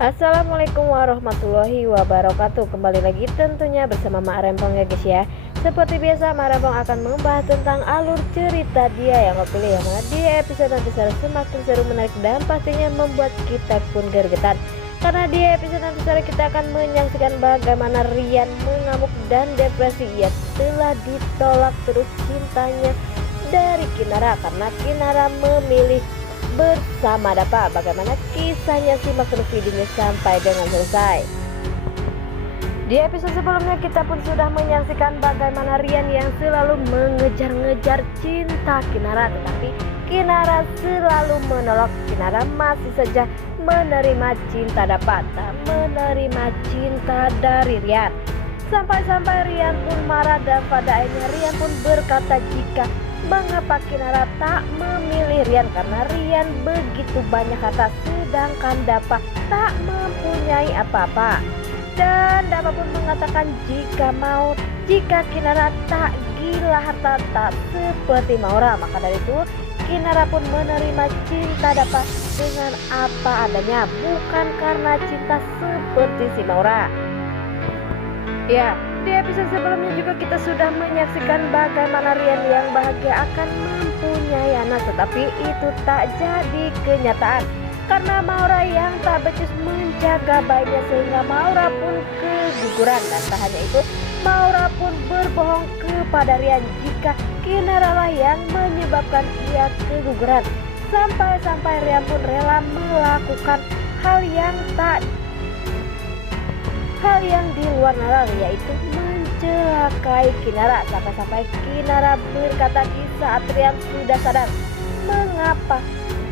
Assalamualaikum warahmatullahi wabarakatuh. Kembali lagi tentunya bersama Mak Rempong ya guys ya. Seperti biasa Mak Rempong akan membahas tentang alur cerita dia yang kau pilih, yang mana di episode nanti semakin seru, menarik, dan pastinya membuat kita pun gergetan. Karena di episode nanti sore kita akan menyaksikan bagaimana Rian mengamuk dan depresi. Ia telah ditolak terus cintanya dari Kinara karena Kinara memilih bersama Dapa. Bagaimana kisahnya, simak terus videonya sampai dengan selesai. Di episode sebelumnya kita pun sudah menyaksikan bagaimana Rian yang selalu mengejar-ngejar cinta Kinara, tetapi Kinara selalu menolak. Kinara masih saja menerima cinta Dapa, tak menerima cinta dari Rian. Sampai-sampai Rian pun marah, dan pada akhirnya Rian pun berkata jika mengapa Kinara tak memilih Rian karena Rian begitu banyak harta sedangkan Dapa tak mempunyai apa-apa. Dan Dapa pun mengatakan jika Kinara tak gila harta, tak seperti Maura. Maka dari itu Kinara pun menerima cinta Dapa dengan apa adanya, bukan karena cinta seperti si Maura. Ya, di episode sebelumnya juga kita sudah menyaksikan bagaimana Rian yang bahagia akan mempunyai anak, tetapi itu tak jadi kenyataan karena Maura yang tak becus menjaga bayinya sehingga Maura pun keguguran. Dan tak hanya itu, Maura pun berbohong kepada Rian jika Kinara lah yang menyebabkan ia keguguran. Sampai-sampai Rian pun rela melakukan hal yang di luar nalar, yaitu mencelakai Kinara. Sampai-sampai Kinara berkata di saat Rian sudah sadar mengapa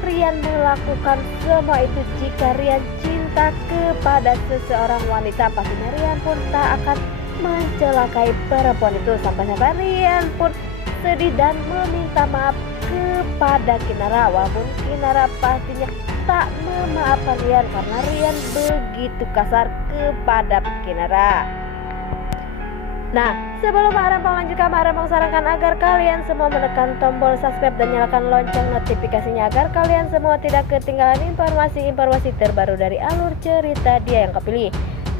Rian melakukan semua itu. Jika Rian cinta kepada seseorang wanita, pastinya Rian pun tak akan mencelakai perempuan itu. Sampai-sampai Rian pun sedih dan meminta maaf kepada Kinara, walaupun Kinara pastinya tak memaafkan Rian karena Rian begitu kasar kepada Kinara. Nah, sebelum Mak Rempong lanjutkan, Mak Rempong sarankan agar kalian semua menekan tombol subscribe dan nyalakan lonceng notifikasinya agar kalian semua tidak ketinggalan informasi-informasi terbaru dari alur cerita dia yang kau pilih.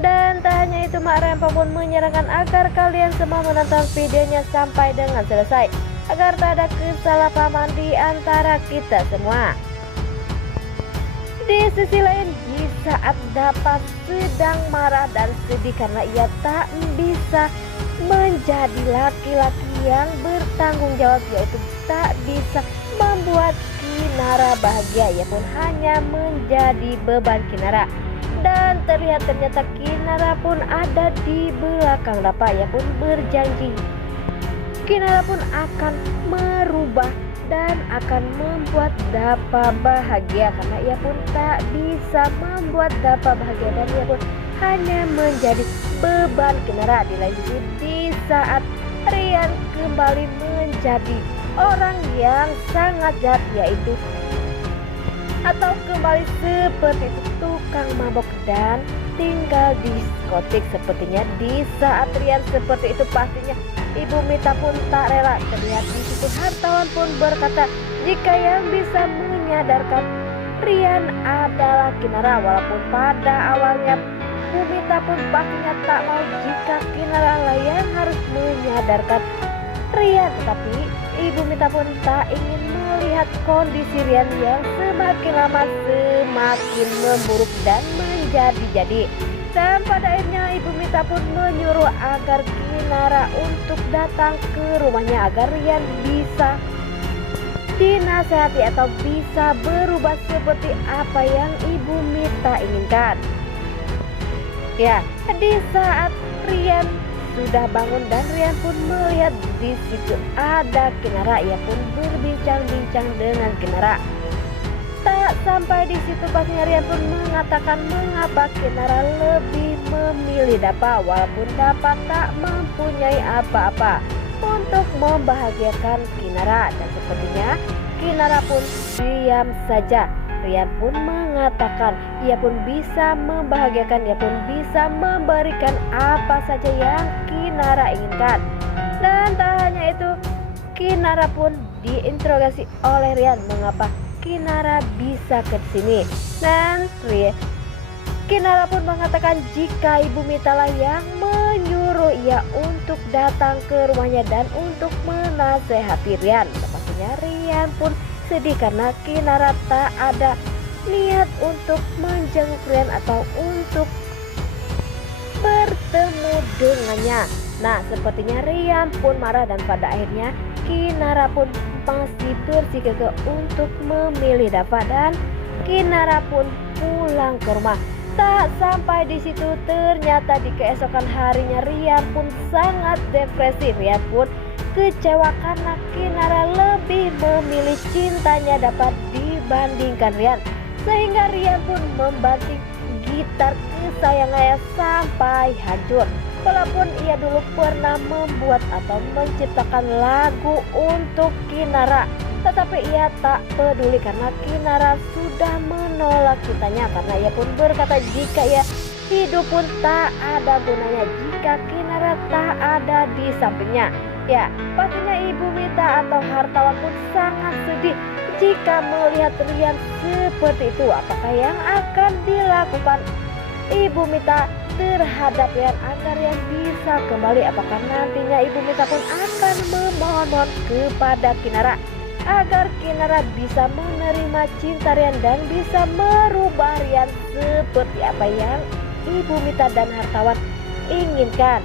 Dan tak hanya itu, Mak Rempong pun menyarankan agar kalian semua menonton videonya sampai dengan selesai agar tak ada kesalahpahaman di antara kita semua. Di sisi lain, di saat Dapa sedang marah dan sedih karena ia tak bisa menjadi laki-laki yang bertanggung jawab, yaitu tak bisa membuat Kinara bahagia, ia pun hanya menjadi beban Kinara. Dan ternyata Kinara pun ada di belakang Dapa. Ia pun berjanji Kinara pun akan merubah dan akan membuat Dapa bahagia karena ia pun tak bisa membuat Dapa bahagia dan ia pun hanya menjadi beban Kinara. Di lain sisi, di saat Rian kembali menjadi orang yang sangat jahat, yaitu atau kembali seperti itu tukang mabok dan tinggal di diskotik. Sepertinya di saat Rian seperti itu pastinya Ibu Mita pun tak rela. Terlihat di situ hartawan pun berkata jika yang bisa menyadarkan Rian adalah Kinara, walaupun pada awalnya Bu Mita pun pastinya tak mau jika Kinara lah yang harus menyadarkan Rian, tetapi Ibu Mita pun tak ingin melihat kondisi Rian yang semakin lama semakin memburuk dan menjadi-jadi. Dan pada akhirnya Ibu Mita pun menyuruh agar Kinara untuk datang ke rumahnya agar Rian bisa dinasihati atau bisa berubah seperti apa yang Ibu Mita inginkan. Ya, di saat Rian sudah bangun dan Rian pun melihat di situ ada Kinara, ia pun berbincang-bincang dengan Kinara. Tak sampai di situ pastinya Rian pun mengatakan mengapa Kinara lebih memilih Dapa walaupun Dapa tak mempunyai apa-apa untuk membahagiakan Kinara. Dan sepertinya Kinara pun diam saja. Rian pun mengatakan ia pun bisa membahagiakan, ia pun bisa memberikan apa saja yang Kinara inginkan. Dan tak hanya itu, Kinara pun diinterogasi oleh Rian mengapa Kinara bisa ke sini. Dan Kinara pun mengatakan jika Ibu Mita lah yang menyuruh ia untuk datang ke rumahnya dan untuk menasehati Rian. Pastinya Rian pun sedih karena Kinara tak ada niat untuk menjenguk Rian atau untuk bertemu dengannya. Nah, sepertinya Rian pun marah dan pada akhirnya Kinara pun masih bersikeras untuk memilih Dava dan Kinara pun pulang ke rumah. Tak sampai di situ, ternyata di keesokan harinya Rian pun sangat depresi. Rian pun kecewa karena Kinara lebih memilih cintanya dapat dibandingkan Rian, sehingga Rian pun membanting gitar kesayangannya sampai hancur. Walaupun ia dulu pernah membuat atau menciptakan lagu untuk Kinara, tetapi ia tak peduli karena Kinara sudah menolak cintanya, karena ia pun berkata jika ia hidup pun tak ada gunanya jika Kinara tak ada di sampingnya. Ya, pastinya Ibu Mita atau hartawan pun sangat sedih jika melihat Rian seperti itu. Apakah yang akan dilakukan Ibu Mita terhadap Rian agar Rian bisa kembali? Apakah nantinya Ibu Mita pun akan memohon kepada Kinara agar Kinara bisa menerima cinta Rian dan bisa merubah Rian seperti apa yang Ibu Mita dan hartawan inginkan.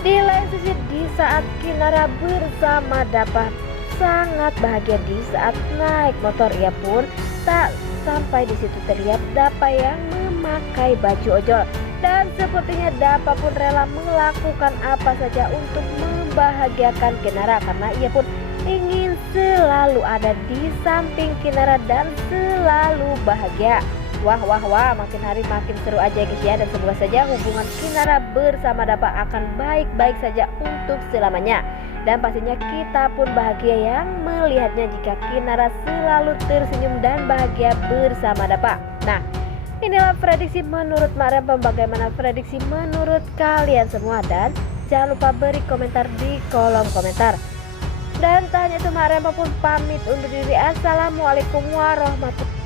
Di lain sisi, di saat Kinara bersama Dava sangat bahagia di saat naik motor, ia pun tak sampai di situ terlihat Dava yang memakai baju ojol, dan sepertinya Dava pun rela melakukan apa saja untuk membahagiakan Kinara karena ia pun ingin selalu ada di samping Kinara dan selalu bahagia. Wah, makin hari makin seru aja guys ya, dan semoga saja hubungan Kinara bersama Dava akan baik-baik saja untuk selamanya. Dan pastinya kita pun bahagia yang melihatnya jika Kinara selalu tersenyum dan bahagia bersama Dava. Nah, inilah prediksi menurut Mak Rempong. Bagaimana prediksi menurut kalian semua? Dan jangan lupa beri komentar di kolom komentar. Dan tanya itu Mak Rempong pun pamit undur diri. Assalamualaikum warahmatullahi wabarakatuh.